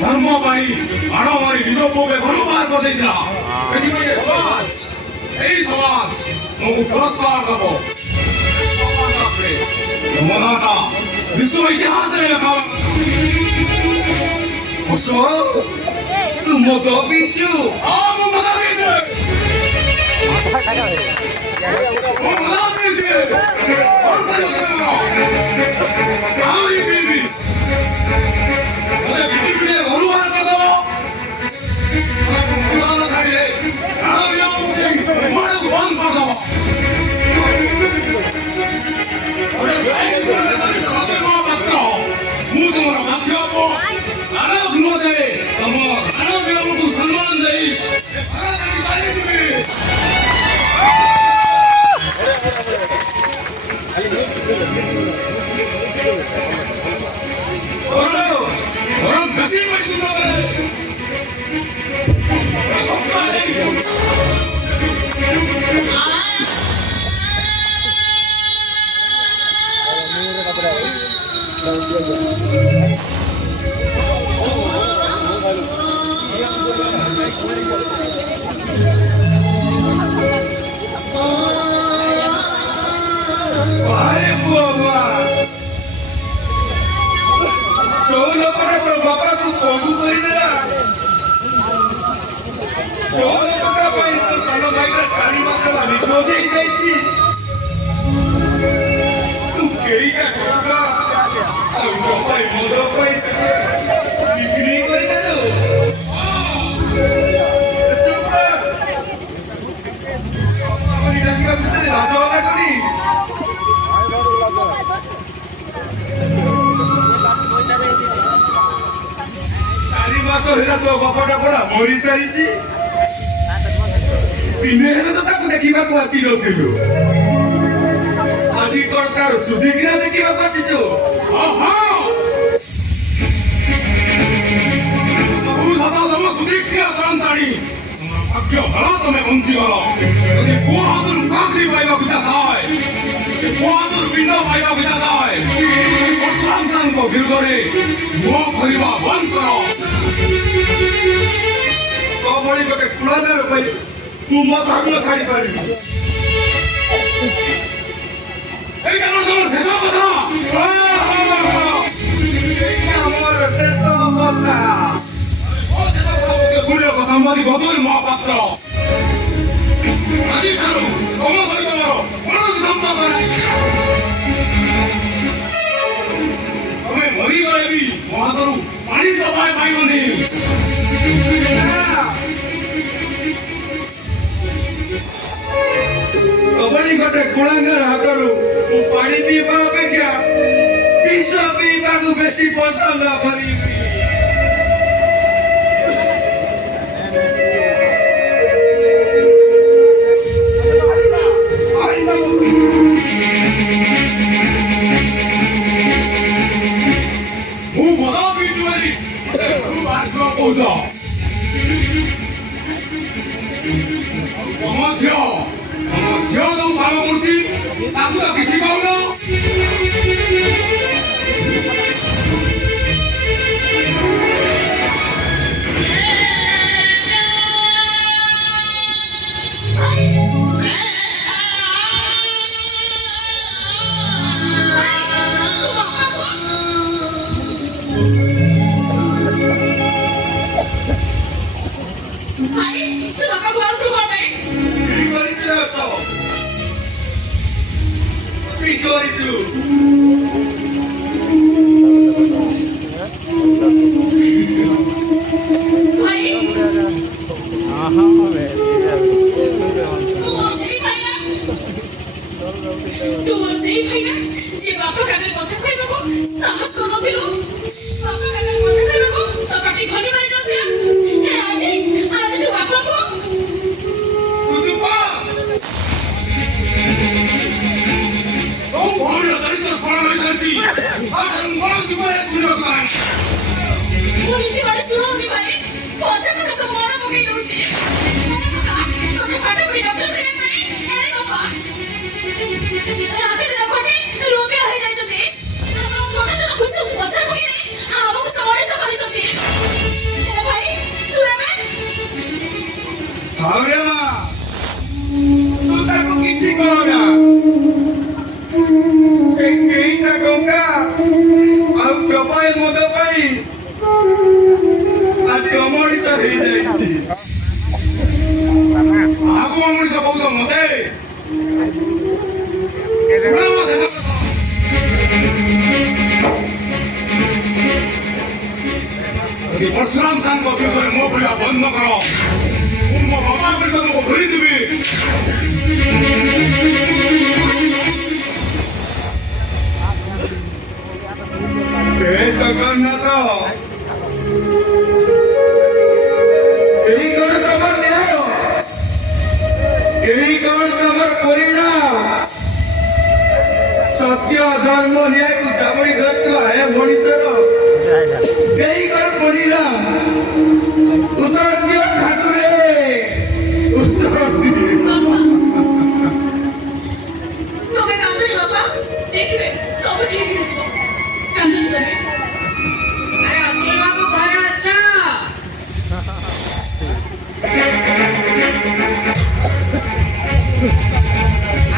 ଧର୍ମ ପାଇଁ ମାନବାରୀ ନିଜ ପୁଅକୁ ଧନ୍ୟବାଦ କରିଦେଇଥିଲା। ସେଥିପାଇଁ ସମାଜ ଏଇ ସମାଜ ତୁମକୁ ପୁରସ୍କାର ଦେବ। ତୁମ ନାଁଟା ବିଶ୍ୱ ଇତିହାସରେ ଲେଖା ତୁ ମଦ ପିଇଛୁ? ମୁଁ ମଦ ପିଇଛି। ଆହୁରି ପିଇବି। ମୋତେ ପିଟି ପିଟି ଘରୁ ବାହାର କରିଦେବ। ଛାଡ଼ିଲେ ବନ୍ଦ କରିଦେବ। ମୁଁ ତୁମର ଭାଗ୍ୟ ଗୃହ ଦେବେ ତମ ଦେହକୁ ସମ୍ମାନ ଦେଇ ବେଶୀ ବାପାକୁ ପଗୁ କରିଦେଲା। ଟଙ୍କା ପାଇଁ ତ ସାନ ଭାଇଟା 4 ମାସ ହେଲା ନିଖୋଜ ହେଇଯାଇଛି। ତୁ କେଇଟା ଟଙ୍କା ପାଇଁ ମଦ ପାଇଁ ବିକ୍ରି କରିଦେଲୁ। ଲାଜ ହେଲା କରି ହେଲା ତୋ ବାପାଟା ପରା ମରି ସାରିଛି। ଦିନେ ହେଲେ ତ ତାକୁ ଦେଖିବାକୁ ଆସିନଥିଲୁ। ଆଜି କଣ ତାର ସୁଧିକିନା ଦେଖିବାକୁ ଆସିଛୁ? ତମ ସୁଧିକିନା ସନ୍ତାଣୀ ଭାଗ୍ୟ ଭଲ ତମେ ବଞ୍ଚିଗଲ। ଯଦି ପୁଅ ହାତରୁ ଚାକିରି ପାଇବାକୁ ଚାଥାଏ, ପୁଅ ହାତରୁ ପିଣ୍ଡ ପାଇବାକୁ ଚାଥାଏ, ପରଶୁରାମ ସାଙ୍କ ବିରୁଦ୍ଧରେ ମୁହ କରିବା ବନ୍ଦ କର। ତୋଭଳି ଗୋଟେ କୁଳାଦେର ପାଇଁ ତୁ ମୋ ଧର୍ମ ଛାଡ଼ି ପାରିବୁ। ଏଇଟା କଣ ତମର ଶେଷ କଥା? ଆମର ଶେଷ କଥା। ଶୁଣିବାକୁ ସମ୍ବାଦୀ ବଦୁଲ ମହାପାତ୍ର ଆଜିଠାରୁ ତମ ସହିତ ମୋର କୌଣସି ସମ୍ପର୍କ ନାହିଁ। ତମେ ମରିଗଲେ ବି ମୋ ହାତରୁ ପାଣି ଟୋପାଏ ପାଇବନି। ତମରି ଗୋଟେ କୁଳାଙ୍ଗର ହାତରୁ ମୁଁ ପାଣି ପିଇବା ଅପେକ୍ଷା ବିଷ ପିଇବାକୁ ବେଶୀ ପସନ୍ଦ କରିବି। ମୁଁ ମଦ ପିଇଛୁ ବୋଲି କହୁଛ? ତମ ଝିଅ ଯୋଉ କାମ କରୁଛି ତାକୁ ତ କିଛି କହୁନ। ରାତି ଦିନ ଖଟେ ରୋଗୀ ରହିଯାଇଛନ୍ତି। ଛୋଟ ଛୋଟ ଖୁସି ପଛରେ ପକେଇ ଆମକୁ ଆଉ ଟପାଏ ମଦ ପାଇଁ ଆଜି ଅମଣିଷ ହେଇଯାଇଛି। ଆଗୁ ଅମଣିଷ କହୁଛ ମତେ? ପରଶୁରାମ ସାଙ୍ଗ ବିରୁଦ୍ଧରେ ମୋ ଭଳିଆ ବନ୍ଦ କର। ମୁଁ ମୋ ବାବା ବିରୁଦ୍ଧ ତମକୁ ଧରିଦେବି। ଜଗନ୍ନାଥ ଏହି କଣ ତମର ନ୍ୟାୟ? ଏହି କଣ ତମର ପରିଣାମ? ସତ୍ୟ ଧର୍ମ ନ୍ୟାୟକୁ ଜାବୁଡ଼ି ଧରିଥିବା ଏ ମଣିଷର ଏହି କଣ ପରିଣାମ? ଉତ୍ତର ଦିଅ ଠାକୁରେ, ଉତ୍ତର ଦିଅ। ତମେ କାନ୍ଦୁନି ବାପା, ଦେଖିବେ ସବୁ ଠିକ ହେଇଯିବ। କାନ୍ଦୁନି ତମେ। ଆରେ ଅତୁଲ ବାବୁ ଘରେ ଅଛ?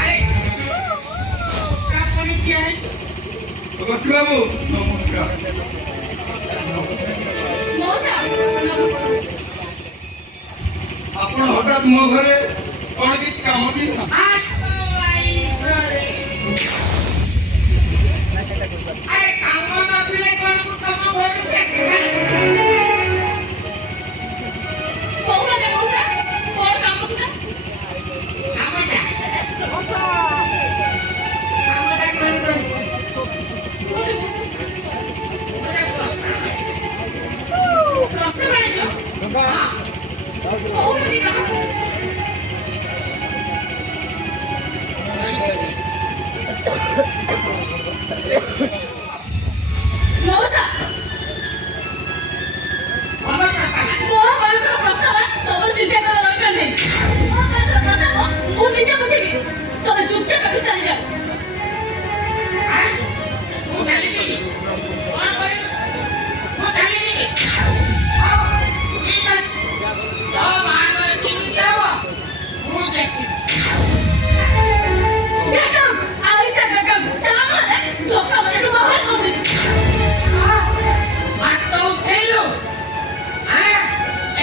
ଆରେ ଆପଣ କିଏ? ଅଗସ୍ତି ବାବୁ ନମସ୍କାର। ମଉସା, ଆପଣ ହଠାତ୍ ମୋ ଘରେ କଣ କିଛି କାମ ଥିଲା? ଆରେ କାମ ନଥିଲେ କଣ ମୁଁ ତମ ଘରକୁ ଆସିବି? କହୁନାହାନ୍ତି ମଉସା, କଣ କାମ ଥିଲା? କାମଟା କଣ କରିବୁ? କୁହନ୍ତୁ ମଉସା। ଗୋଟେ ପ୍ରଶ୍ନ ବାଣିଜ୍ୟ? କହୁନାହାନ୍ତି କାହାକୁ? ମଉସା, ମୋ ବାହାଘର ପ୍ରସ୍ତାବ ତମର ଚିନ୍ତା କରିବା ଦରକାର ନାହିଁ। ମୋ ବାହାଘର ପ୍ରସ୍ତାବ ମୁଁ ନିଜେ ବୁଝିବି। ତମେ ଚୁପଚାପ ଏଠୁ ଚାଲିଯାଅ। ମୁଁ ଚାଲିଯିବି। କଣ କରିବୁ? ମୁଁ ଚାଲିଯିବି। ହଉ, ଠିକ ଅଛି। ତୋ ବାହାଘର କେମିତି ହବ ମୁଁ ଦେଖିବି। ବେଗମ, ଆଇସା ବେଗମ, ତାମାନେ ଧୋକା ମାରିରୁ ବାହାର କରିଦେବି। ହାତ ଉଠେଇଲୁ?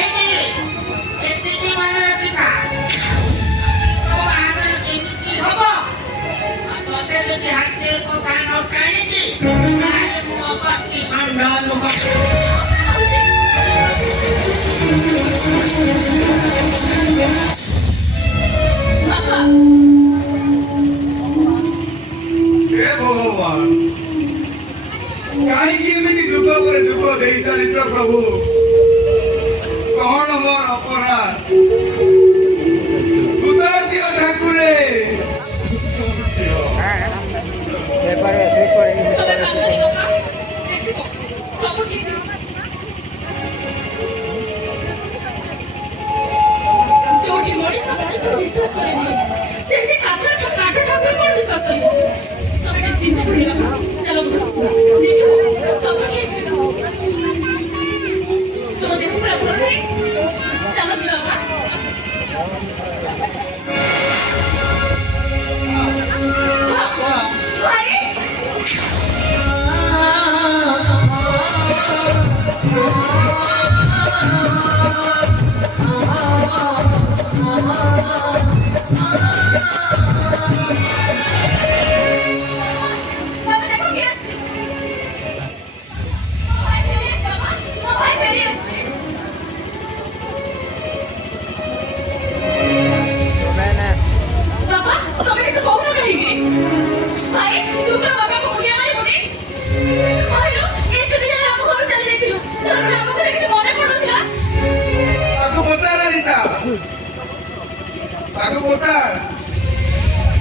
ଏଇଠି ଏତିକି ମନେ ରଖିଥା। ତୋ ବାହାଘର କେମିତି ହବ? ତତେ ଯଦି ହାତରେ କାନ ଟାଣିଛି ତାହେଲେ ମୁଁ ଅପାତି ସନ୍ଧାନ ବାପା, ହେ ଭଗବାନ, କାହିଁକି ଏମିତି ଦୁଃଖ ପରେ ଦୁଃଖ ଦେଇ ଚାଲିଛ ପ୍ରଭୁ? କଣ ମୋର ଅପରାଧ? ଉତ୍ତର ଦିଅ ଠାକୁରେ। ତମେ କାନ୍ଦୁନି ବାପା, ଦେଖିବ ସବୁ ଠିକ ହେଇଯିବ। ଯୋଉଠି ମଣିଷ ମଣିଷକୁ ବିଶ୍ୱାସ କରେନି, ସେଠି କାଠ ଠାକୁର କଣ ବିଶ୍ୱାସ କରିବ? ତମେ ଟିକେ ଚିନ୍ତା କরি ବାପା, ଚାଲ ଘରକୁ ଯିବା। ଦେଖିବ ସବୁ ଠିକ ହେଇଯିବ। ତମ ଦେହ ପୁରା ଭଲ ନାହିଁ? ଚାଲ ଯିବା ବାପା। ଭାଇ, বাবা দেখো কি আসছে। ভাই ফেলে আসছে বাবা, ভাই ফেলে আসছে। বাবা, তুমি কিছু কहो না কাহিঁকি? ভাই, তুই কোনো বাবাকে মুড়িয়ে মারিবনি? କହିଲୁ, ଏଠୁ ଦିନ ଆମ ଘରୁ ଚାଲି ଯାଇଥିଲୁ। ତୋର ଆମକୁ କିଛି ମନେ ପଡୁନଥିଲା? ତାକୁ ପଚାର ରିସା, ତାକୁ ପଚାର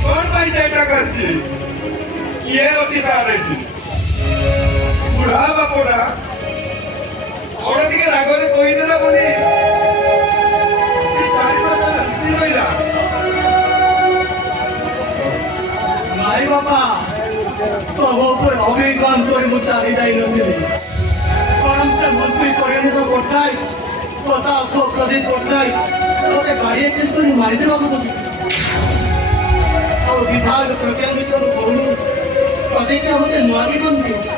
କଣ ପାଇଁ ସେଇଟା ଆସିଛି? କିଏ ଅଛି ତାର ଏଠି? ବୁଢା ବାପଟା କଣ ଟିକେ ରାଗରେ କହିଦେଲା ବୋଲି ସେ ଚାରିପାଖ ଲୁଚି ରହିଲା। ନାଇଁ ବାପା, ତମ ଉପରେ ଅଭିଜ୍ଞାନ କରି ମୁଁ ଚାଲି ଯାଇନଥିଲି। ବରଂ ସେ ମନ୍ତ୍ରୀ ପରିଣତ ପଟ୍ଟନାୟକ ତଥା ପ୍ରଦୀପ ପଟ୍ଟନାୟକ ମୋତେ ଗାଡ଼ି ଏକ୍ସିଡେଣ୍ଟ କରି ମାରିଦେବାକୁ ବସିଥିଲେ। ଆଉ ବିଧାୟକ ପ୍ରଜ୍ଞା ମିଶ୍ରକୁ କହୁନୁ ପ୍ରତିଜ୍ଞା ମୋତେ ନୂଆ ଜୀବନ ଦେଇଛି।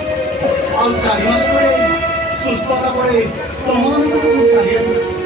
ଆଉ 4 ମାସ ପରେ ସୁସ୍ଥତା ପରେ ତମମାନଙ୍କୁ ମୁଁ ଛାଡ଼ି ଆସିଛି।